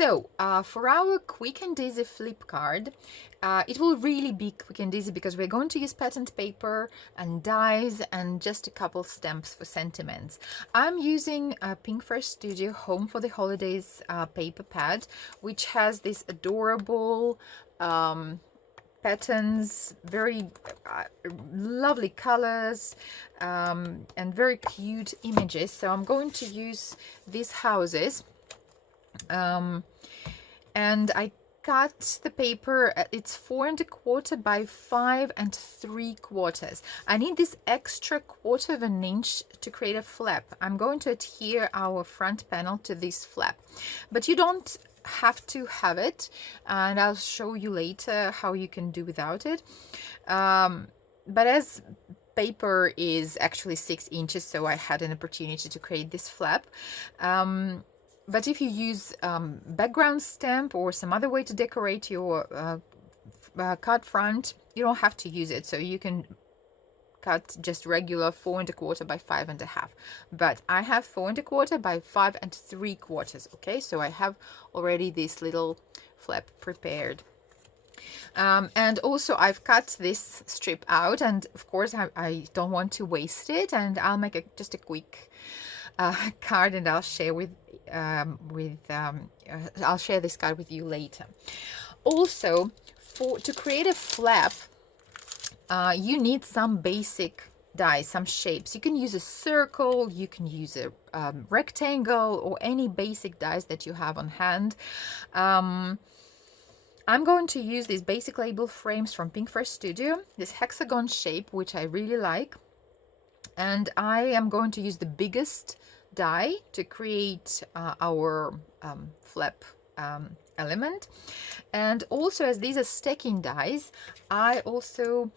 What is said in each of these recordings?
So for our quick and easy flip card, it will really be quick and easy because we're going to use patterned paper and dies and just a couple stamps for sentiments. I'm using a Pinkfresh Studio Home for the Holidays paper pad, which has this adorable patterns, very lovely colors, and very cute images. So I'm going to use these houses, and I cut the paper. It's 4 1/4 by 5 3/4. I need this extra 1/4 of an inch to create a flap. I'm going to adhere our front panel to this flap, but you don't have to have it, and I'll show you later how you can do without it. But as paper is actually 6 inches, so I had an opportunity to create this flap. But if you use background stamp or some other way to decorate your card front, you don't have to use it. So you can cut just regular 4 1/4 by 5 1/2. But I have 4 1/4 by 5 3/4. Okay, so I have already this little flap prepared. And also I've cut this strip out, and of course I don't want to waste it, and I'll make just a quick card, and I'll share I'll share this card with you later. Also, to create a flap, you need some basic dies, some shapes. You can use a circle, you can use a rectangle, or any basic dies that you have on hand. I'm going to use these basic label frames from Pinkfresh Studio, this hexagon shape, which I really like. And I am going to use the biggest die to create our flap element. And also, as these are stacking dies, I also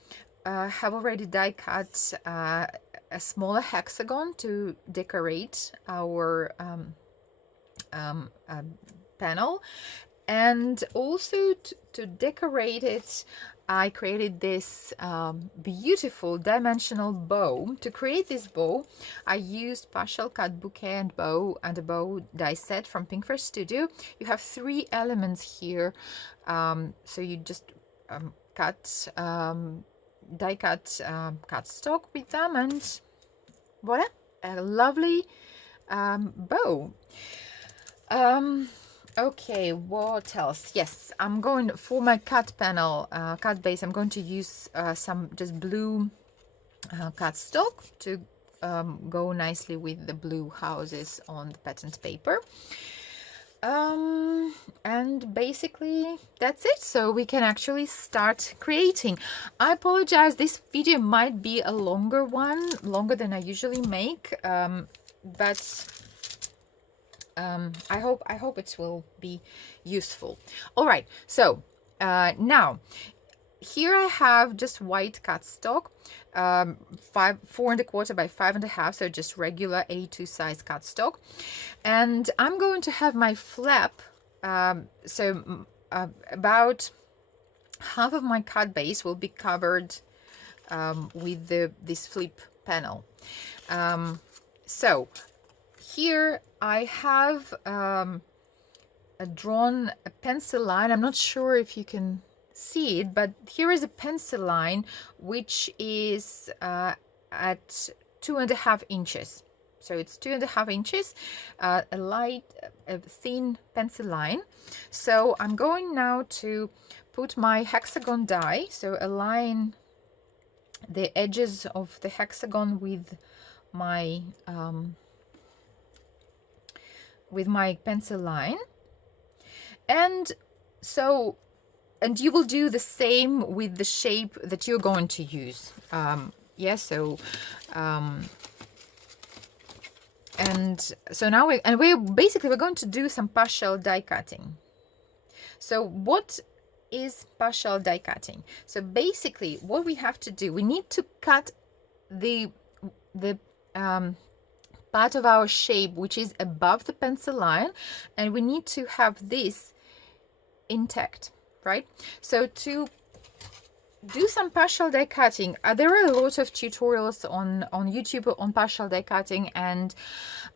have already die cut a smaller hexagon to decorate our panel. And also to decorate it, I created this beautiful dimensional bow. To create this bow, I used partial cut bouquet and a bow die set from Pinkfresh Studio. You have 3 elements here, so you just die cut cardstock with them, and voila, a lovely bow. Okay, what else? Yes, I'm going for my cut panel, cut base. I'm going to use some just blue cardstock to go nicely with the blue houses on the patterned paper. And basically that's it. So we can actually start creating. I apologize, this video might be a longer one, longer than I usually make, but I hope it will be useful. All right, so now here I have just white cardstock, 4 1/4 by 5 1/2, so just regular A2 size cardstock, and I'm going to have my flap. So about half of my card base will be covered with this flip panel. So here I have drawn a pencil line. I'm not sure if you can see it, but here is a pencil line which is at 2 1/2 inches. So it's 2 1/2 inches, a thin pencil line. So I'm going now to put my hexagon die, so align the edges of the hexagon with my pencil line. And so, and you will do the same with the shape that you're going to use. Yeah, so and so now we're going to do some partial die cutting. So what is partial die cutting? So basically what we have to do, we need to cut the part of our shape which is above the pencil line, and we need to have this intact, right? So to do some partial die cutting. There are a lot of tutorials on YouTube on partial die cutting, and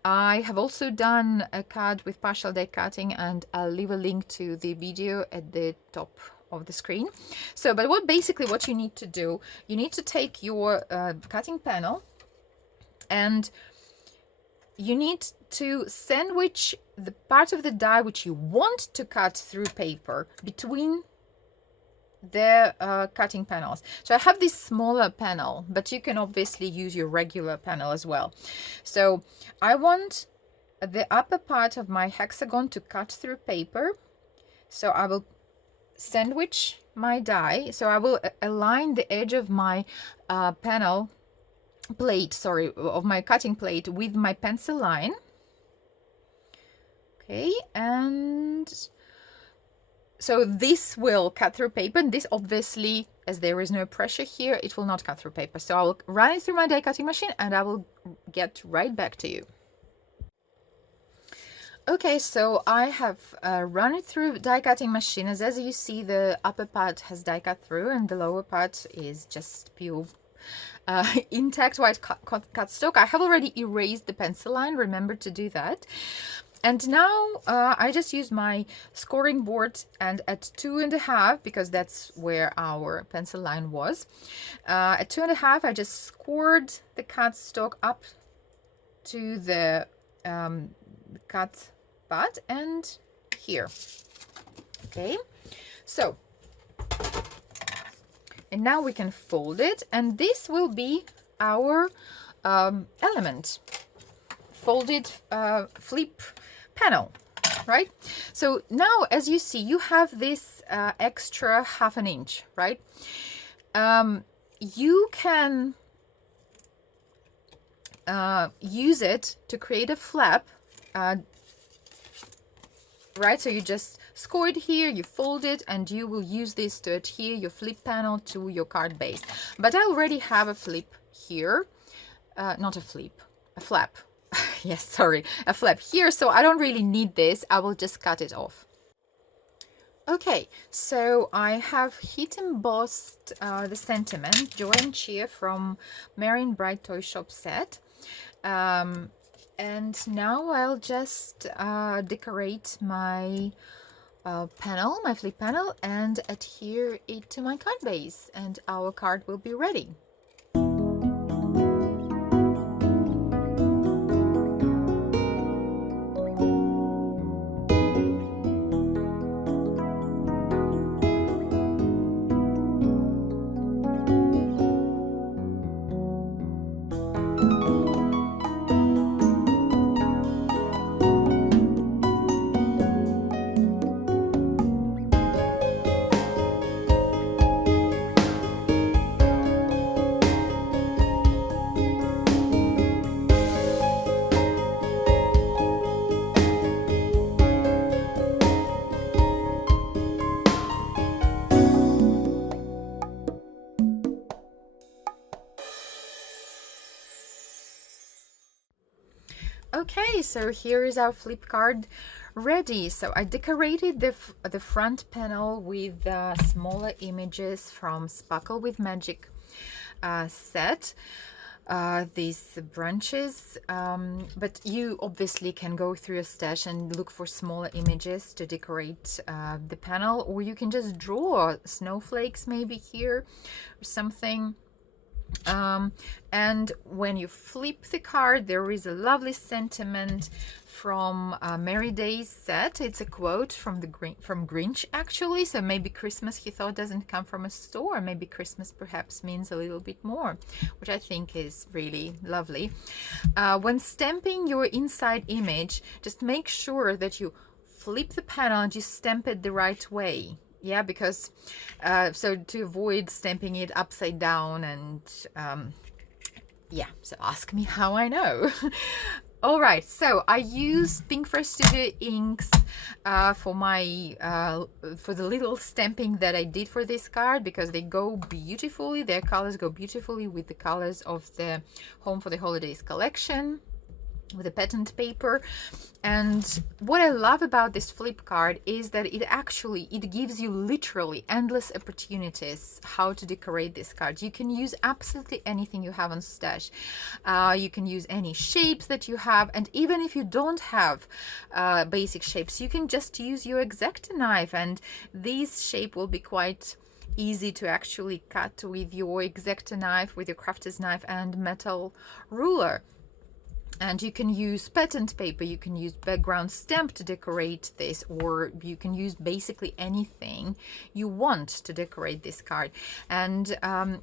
I have also done a card with partial die cutting, and I'll leave a link to the video at the top of the screen. So, but what you need to do, you need to take your cutting panel, and you need to sandwich the part of the die which you want to cut through paper between the cutting panels. So I have this smaller panel, but you can obviously use your regular panel as well. So I want the upper part of my hexagon to cut through paper. So I will sandwich my die. So I will align the edge of my panel plate, sorry, of my cutting plate with my pencil line. Okay, and so this will cut through paper, and this obviously, as there is no pressure here, it will not cut through paper. So I will run it through my die cutting machine, and I will get right back to you. Okay, so I have run it through die cutting machine. As you see, the upper part has die cut through, and the lower part is just pure intact white cut stock. I have already erased the pencil line, remember to do that. And now I just use my scoring board, and at 2.5, because that's where our pencil line was, at 2.5 I just scored the cut stock up to the cut part and here. Okay, so, and now we can fold it, and this will be our element, folded flip panel, right? So now, as you see, you have this extra 1/2 inch, right? You can use it to create a flap, right? So you just score it here, you fold it, and you will use this to adhere your flip panel to your card base. But I already have a flip here, not a flip, a flap. Yes, sorry, a flap here, so I don't really need this. I will just cut it off. Okay, so I have heat embossed the sentiment Joy and Cheer from Marion Bright Toy Shop set. And now I'll just decorate my panel, my flip panel, and adhere it to my card base, and our card will be ready. Okay, so here is our flip card ready. So I decorated the front panel with smaller images from Sparkle with Magic set. These branches, but you obviously can go through your stash and look for smaller images to decorate the panel, or you can just draw snowflakes maybe here or something. And when you flip the card, there is a lovely sentiment from Merry Days set. It's a quote from Grinch actually, so maybe Christmas, he thought, doesn't come from a store. Maybe Christmas perhaps means a little bit more, which I think is really lovely. When stamping your inside image, just make sure that you flip the panel and you stamp it the right way. Yeah, because so to avoid stamping it upside down, and yeah, so ask me how I know. All right, so I used Pinkfresh Studio inks for my for the little stamping that I did for this card, because they go beautifully, their colors go beautifully with the colors of the Home for the Holidays collection. with a pattern paper. And what I love about this flip card is that it gives you literally endless opportunities how to decorate this card. You can use absolutely anything you have on stash. You can use any shapes that you have, and even if you don't have basic shapes, you can just use your X-Acto knife, and this shape will be quite easy to actually cut with your X-Acto knife, with your crafter's knife and metal ruler. And you can use pattern paper, you can use background stamp to decorate this, or you can use basically anything you want to decorate this card. And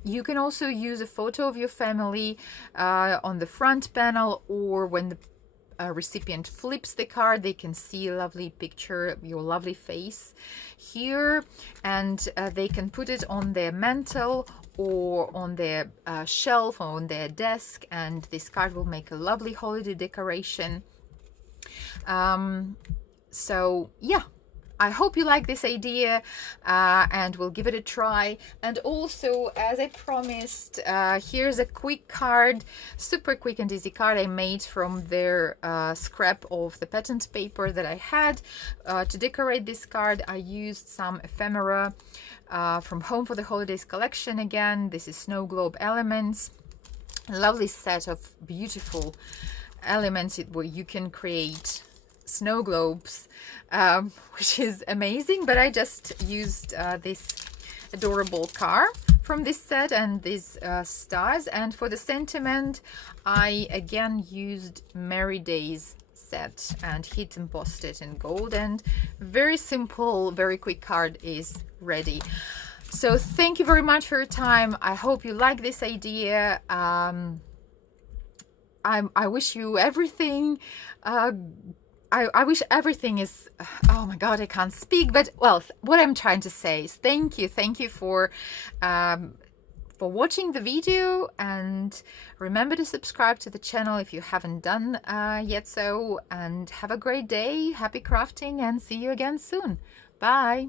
you can also use a photo of your family on the front panel, or when the recipient flips the card, they can see a lovely picture of your lovely face here, and they can put it on their mantle or on their shelf or on their desk, and this card will make a lovely holiday decoration. So yeah, I hope you like this idea, and we'll give it a try. And also, as I promised, here's a quick card, super quick and easy card I made from their scrap of the pattern paper that I had. To decorate this card, I used some ephemera from Home for the Holidays collection. Again, this is snow globe elements, a lovely set of beautiful elements where you can create snow globes, which is amazing. But I just used this adorable car from this set and these stars, and for the sentiment I again used Merry Days set and heat embossed it in gold, and very simple, very quick card is ready. So thank you very much for your time. I hope you like this idea. I wish you everything. I wish everything is, oh my god, I can't speak, but well, what I'm trying to say is thank you for watching the video, and remember to subscribe to the channel if you haven't done yet so, and have a great day, happy crafting, and see you again soon. Bye.